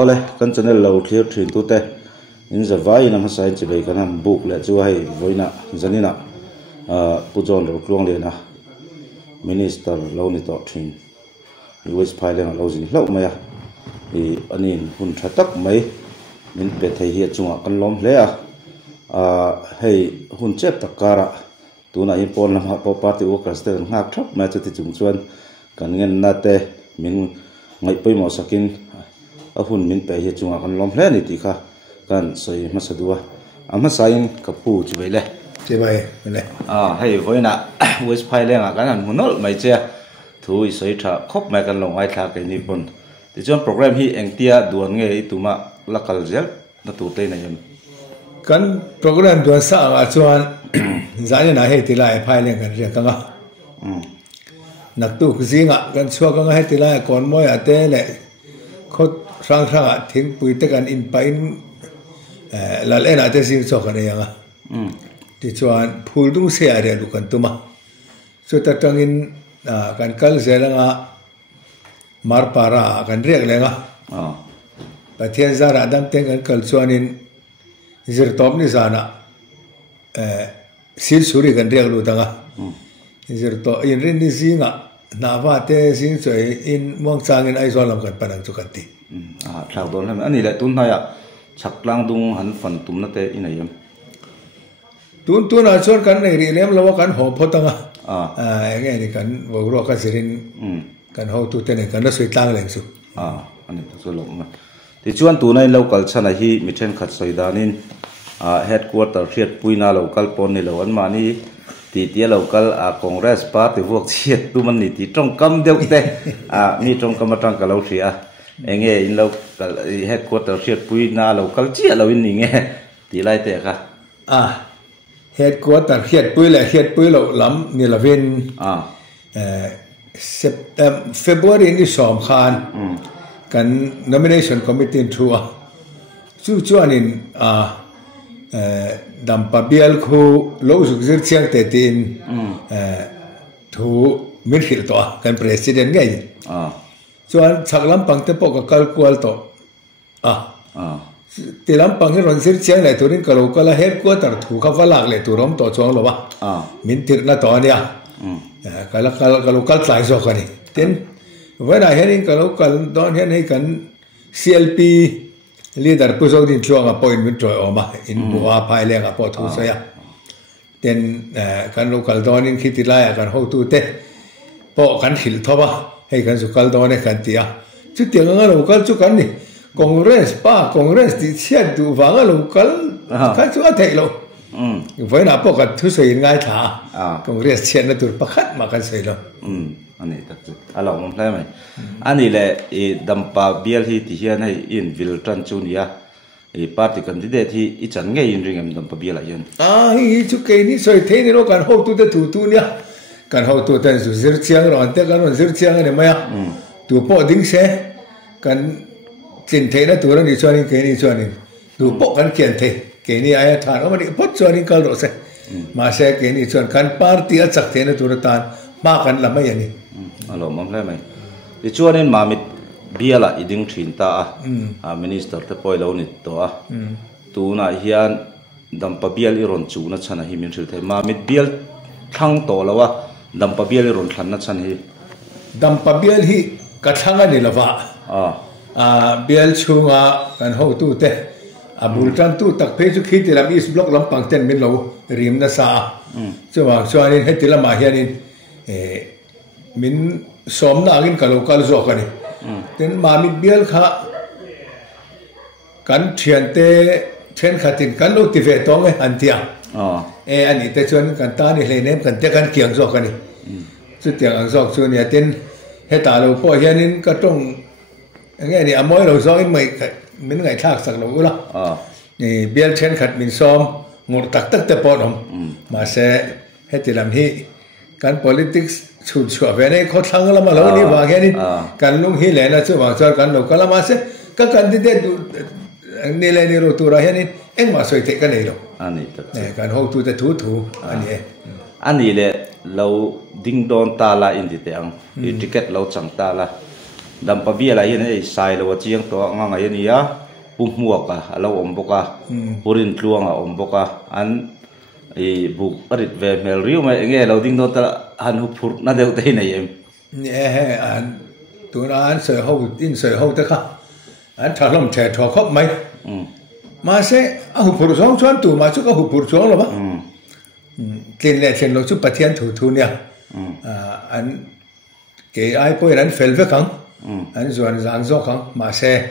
ole kan channel lo clear thin tu te in za vai na ma sai chi bai kan book le chu hai voina zanina pujon ro klong le na minister lo ni to thin US phailen lo jin hlo ma ya i anin hun thatak mai min pe thei hi chunga kan lom hle hei hun chep takara tuna in pon lam ha party workers te ngak thap ma chu ti chung chuan kan ngen na te min ngai poi mo sakin a hun min pe hi chunga kan lom hle ni ti kha kan soi ma sadua ama sain kapu chi bai le chi bai le hei voina US phailen kan han munol mai che thui soi tha khop mai kan long ai tha ke ni pon ti chuan program hi engtia duan nge i tuma lakal zel na tu te na yam kan program duan sa nga chuan zani na hei tilai phailen kan ria kanga nak tu kuzinga kan chua kanga hei tilai kon moi ate le khot sang sang thing pui te kan in pain la le na te sing so kan yanga ti chuan phul dung se area lu kan tuma so ta tangin kan kal zelanga mar para kan riak lenga pathian zara dam teng kan kal chuanin zir top ni zana sil suri kan riak lu tanga zir to in rin ni zinga na va te sing choi in mong changin ai zo lam kan panang chu kan ti thak don lam ani le tun haya chaklang dung han fan tum na te inayam tun a chuan kan nei ri lem lo kan ho photanga nge ni kan wo ro ka sirin kan ho tu te ne kan soi tlang leng su ani ta so lom ma ti chuan tu nai local chana hi mithen khat soidanin headquarter thiat puina local pon ni lo an ma ni ti tia local congress party vok chiat tu man ni ti tong kam deuh te mi tong kam atang ka lo thria enge in local headquarter thiat puina local chia lo in ni nge ti lai te ka headquarter khiat pui lo lam ni lavin February ni som khan kan nomination committee through chu chuanin dam pabial khu lo zuk zir chiang te tin thu min khil to kan president ngai chuan chaklam pang te pok kal kwal to tilam pang hi ron sir chiang lai turin kalo kala headquarter thu kha walak le turom to chong lo ba min tir na to ania kala kal tlai zo kani tin when I hearing kal don hen he kan CLP leader puso din chuang appointment joy oma in buwa phai le ga po thu so ya ten kan local don in khitilai kan ho tu te po kan hil thoba he kan su kal don e kan tia chu tiang nga local chu kan ni congress ti chiat du wanga local ka chu a thei lo voi na po ka thu sei ngai tha congress chiat na tur pakhat ma kan sei lo ani tak chu alo mom hlai mai ani le e dampa bial hi ti hian hei in vil tran chu nia e party candidate hi I chan nge in ringam dampa bial a hian hi chu ke ni soi the ni ro kan ho tu te tu nia kan ho tu ten su zir chiang ron te kan ron zir chiang ne maya tu po ding se kan chin the na tu ran ni chuan ke ni chuan tu po kan kian the ke ni aya than o ma ni pot chuan kal ro se ma se ke ni chuan kan party a chak the na tu ra tan ma kan la mai ani alo mom hlai mai ti chuan in mamit biala iding thin ta minister te poi lo ni to tu na hian dampa bial I ron chu na chana hi min thil the mamit bial thang to lawa dampa bial I ron thlan na chan hi dampa bial hi ka thanga ni lawa bial chunga kan ho tu te abul tan tu tak phe chu khiti lam is block lam pang ten min lo rim na sa chuwa chuanin hetila ma hianin min som na agin kalokal zo kani ten mamit bial kha kan thiante then khatin kan lo ti ve tong e antia ani te chuan kan ta ni hle nem kan te kan kiang zo kani chu tiang ang zo chu ni ten heta lo po hianin ka tong nge ni amoi lo zo in mai min ngai thak sak lo ula ni bial then khat min som ngur tak tak te po nom ma se hetilam hi kan politics chun chua ve nei kho thang la ma lo ni wa ge ni kan lung hi le na chu wa char kan lo kala ma se ka candidate du ni le ni ro tu ra he ni eng ma soi te ka nei lo ani tak kan ho tu te thu ani le lo ding don ta la in di te ang I ticket lo chang ta la đầm pa bia lại này sai lo chiang to ngang ai ni à pum muak à alo om boka purin tluang à om boka an i buk arit ve mel riu mai nge lo ding do ta han hu phur na deu te nei em nè an tu na an sợi hậu in sợi hậu te kha an thà lom che thọ khóc mai mà sẽ hu phur song chuan tu mà chu ka hu phur chuang lo ba ken le chen lo chu pathian thu thu nia an ke ai poi ran fel ve kang an zuan zang zo kang mà sẽ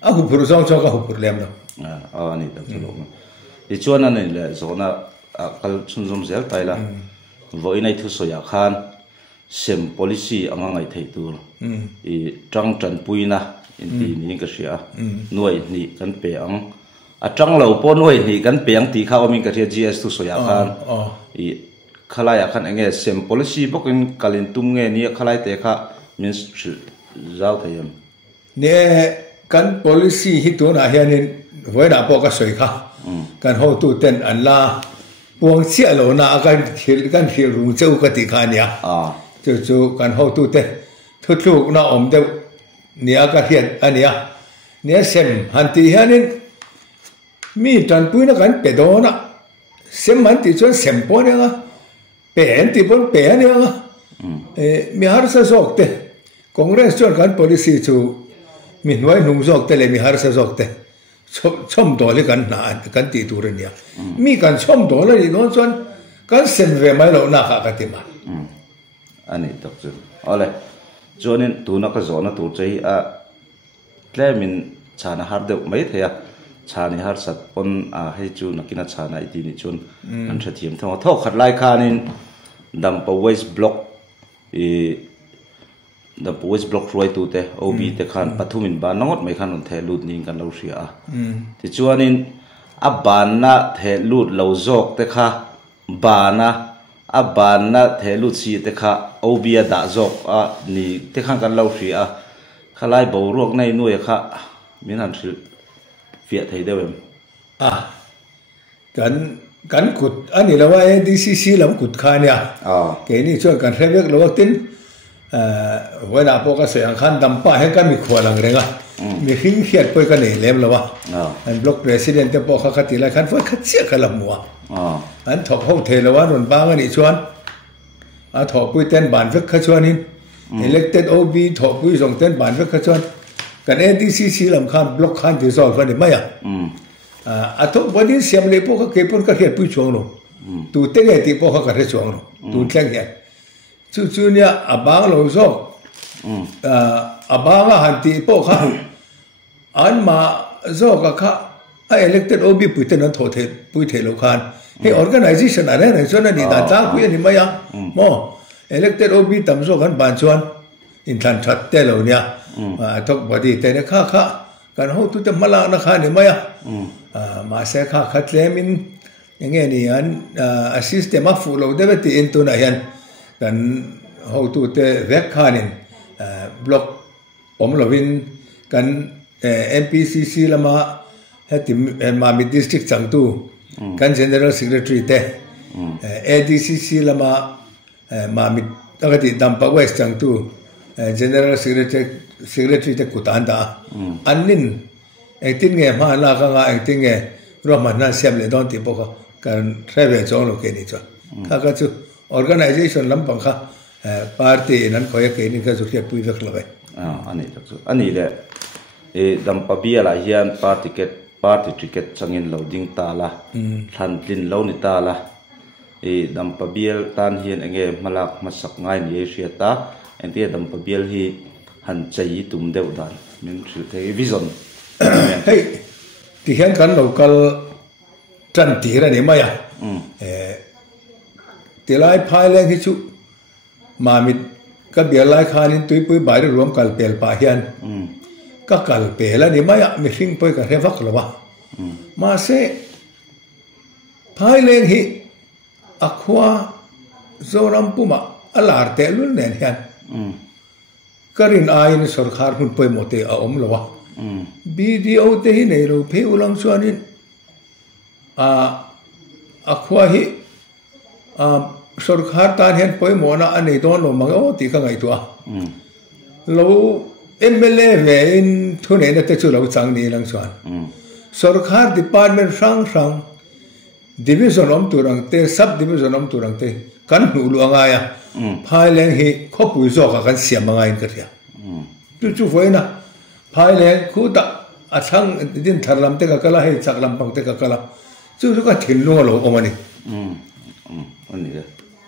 hu phur song chu ka hu phur lem lo ani ta chu lo ti chuan an nei le zona kal chun zum zel tai la voi nei thu soya khan sem policy anga ngai thei tur I tang tran puina in ti ni ka sia nuai ni kan pe ang a tang lo po nuai ni kan pe ang ti kha omin ka ria gs thu soya khan I khalai khan enge sem policy bokin kalin tum nge ni khalai te kha means zau thayam nè kan policy hi tu na hianin voi na po ka soi kha kan ho tu ten an la buông chia lo na kan khil rung cheu ka ti kha nia chu kan ho tu te thu thu na om de nia ka hian ania nia sem han ti hianin mi tan pui na kan pe do na sem man ti chuan sem po nia pe en ti pon pe ania mi har sa sok te congress chuan kan policy chu mi noi nung sok te le mi har sa sok te chom do le kan na kan ti tur nia mi kan chom do le ni non chuan kan sem ve mai lo na ka ti ma ani tok chu ole chonin tu na ka zona tu chei a tlemin chana har deuh mai theya chani har sat pon a hei chu nakina chana iti ni chun an tha thiam thong tho khat lai khanin dampa west block dampa west block roi tu te ob te khan pathumin ba nangot mai khan on the lut ning kan lo ria ti chuanin a ban na the lut lo jok te kha bana a ban na the lut si te kha ob a da jok a ni te khan kan lo ria khalai bo ruak nei nuai kha min han thil fiat thei deuem kan kut ani lawa ndcc lam kut khania ke ni chuan kan hrevek lo tin wena po ka se khan dam pa he ka mi khwalang renga mi hing khiat poi ka nei lem lawa an block president te po kha khati la khan foi khatsia khala muwa an thok ho the lawa ron ba nga ni chuan a thok pui ten ban vek kha chuanin elected ob thok pui song ten ban vek kha chuan kan ndcc lam khan block khan ti sol fa ni maya a thok bodin siam le po ka ke pon ka hiat pui chuang lo tu te nge ti po ka re chuang lo tu tleng ya chu nia abang lo zo abanga han ti po kha an ma zo ka kha a elected ob pui ten an tho the pui the lo khan he organization are na so na ni da ta pui ni maya mo elected ob tam zo kan ban chuan in than that te lo nia thok body te ne kha kan ho tu te mala na kha ni maya ma se kha khatlemin nge ni an a system a fu lo de ti into na hian kan ho tu te vek khanin block om lovin kan mpcc lama heti ma mi district changtu kan general secretary te adcc lama ma mi takati dampa west changtu general secretary te kutanda annin ektin nge ma la ka nga ektin nge roman na siam le don ti boka kan treve chong lo ke ni cha ka chu organization lam pang kha party nan ko ye ke ni ka chu khiat pui vek lo ani tak chu ani le dampa bia la hian party ticket changin loading ta la than tlin lo ni ta la dampa bial tan hian enge malak masak ngai ni ria ta enti dampa bial hi han chei tum deuh dan min thil thei vision hey ti hian kan local tran ti ra ni maya ti lai phai le hi chu ma mit ka bial lai khanin tui pui bai rom kal pel pa hian ka kal pela ni maya mi hring poi ka revak lawa ma se phai le hi akhwa zoram puma alar te lun nen hian karin ain sarkar hun poi mote a om lawa BDO te hi nei ro phe ulang chuanin akhwa hi sarkar tan hian poi mona anei don lo manga ti ka ngai tua lo MLA về in thu này nó tới chỗ lâu chẳng đi lăng xoan Sarkar department sang division om turang te sub division om turang te kan nu lu anga ya phai leng hi khopui zo ka kan siam anga in ka thia chu voina phai leng khu ta athang din tharlam te ka kala he chaklam pang te ka kala chu ka thin lu lo omani ani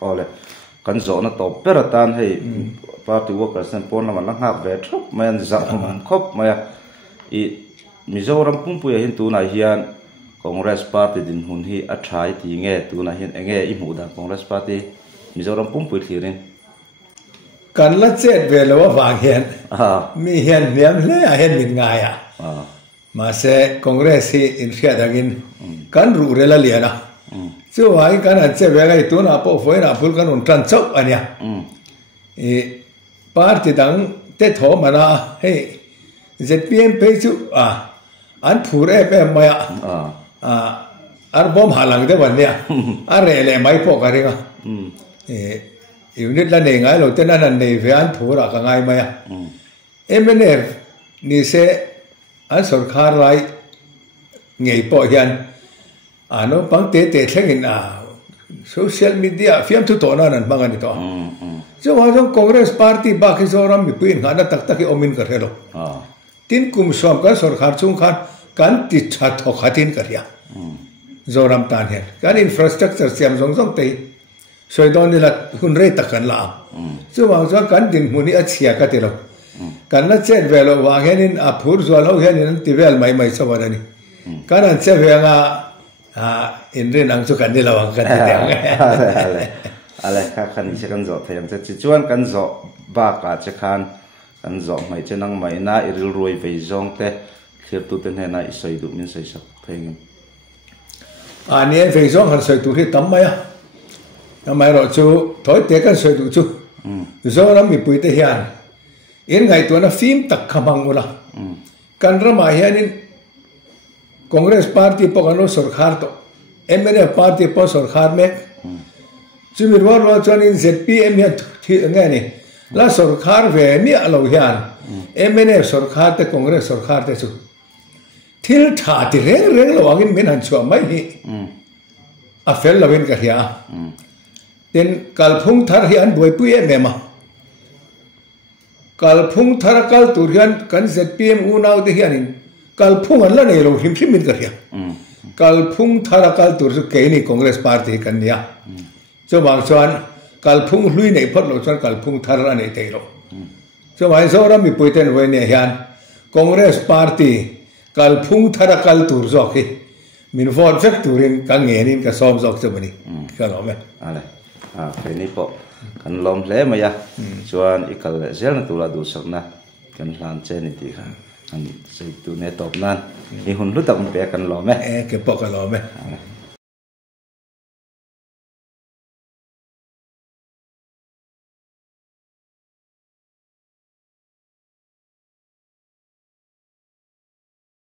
ole kan zo na to peratan hei party workers and pon man lang ha ve thop man za khop ma I Mizoram pumpuya hin tu na hian Congress Party din hun hi a thai ti nge tu na hian enge I mu da Congress Party Mizoram pumpui thirin kan la chet ve lo wa hian mi hian niam le a hian min nga ya ma se Congress hi in ria dangin kan ru re la liana chu hai kan an che ve ngai tu na po foi na phul kan un tran chau ania party dang te tho mana he ZPM pe chu an phure pe maya ar bom halang de wan ya are le mai po ka ringa unit la ne ngai lo te nan ne ve an phura ka ngai maya MNF ni se an sarkar rai ngei po hian ano pang te thlengin social media fiam thu to na nan mangani to so wa Congress Party ba ki zoram mi pin khana tak tak omin ka helo tin kum som ka sarkar chung khan kan ti tha tho khatin ka ria zoram tan he kan infrastructure siam zong zong te soidon ni la hun re tak kan la so wa kan din muni a chia ka te lo kan na chen velo wa henin a phur zo lo henin ti vel mai so wa ni kan an che ve nga in rin ang su kan ni lawang kan te ale ka khan se kan zo thayam che chuan kan zo ba ka che khan kan zo mai che nang mai na iril roi ve zong te khir tu ten na I soi du min sei sak thengin ani ve zong han soi tu hi tam maya na mai ro chu thoi te kan soi du chu zo ram mi pui te hian in ngai tu na phim tak khamang ula kan ra ma hian in Congress Party po kano sarkar to MNF Party po sarkar me chumir war wa chuan in ZPM hian thi nge ni la sarkar ve mi alo hian MNF sarkar te Congress sarkar te chu thil tha ti reng lo angin min han chua mai hi a fel lawin ka hia ten kalphung thar hian boi pui em ma kalphung thar kal tur hian kan ZPM u nau te hian in kalphung an la nei lo him min ka hia kalphung thar kal tur su ke ni Congress Party kan nia so bang chuan kalphung hlui nei phot lo chuan kalphung thar an ei te lo so mai zo ram mi pui ten we ne hian Congress Party kalphung thar kal tur zo ki min vote vek turin ka nge nin ka som zok chumani ka lo me ale pe ni po kan lom hle ma ya chuan ikal zel na tula du sakna kan hlan che ni ti kha an sei tu ne top nan ni hun lu tak pe kan lo me ke po ka lo me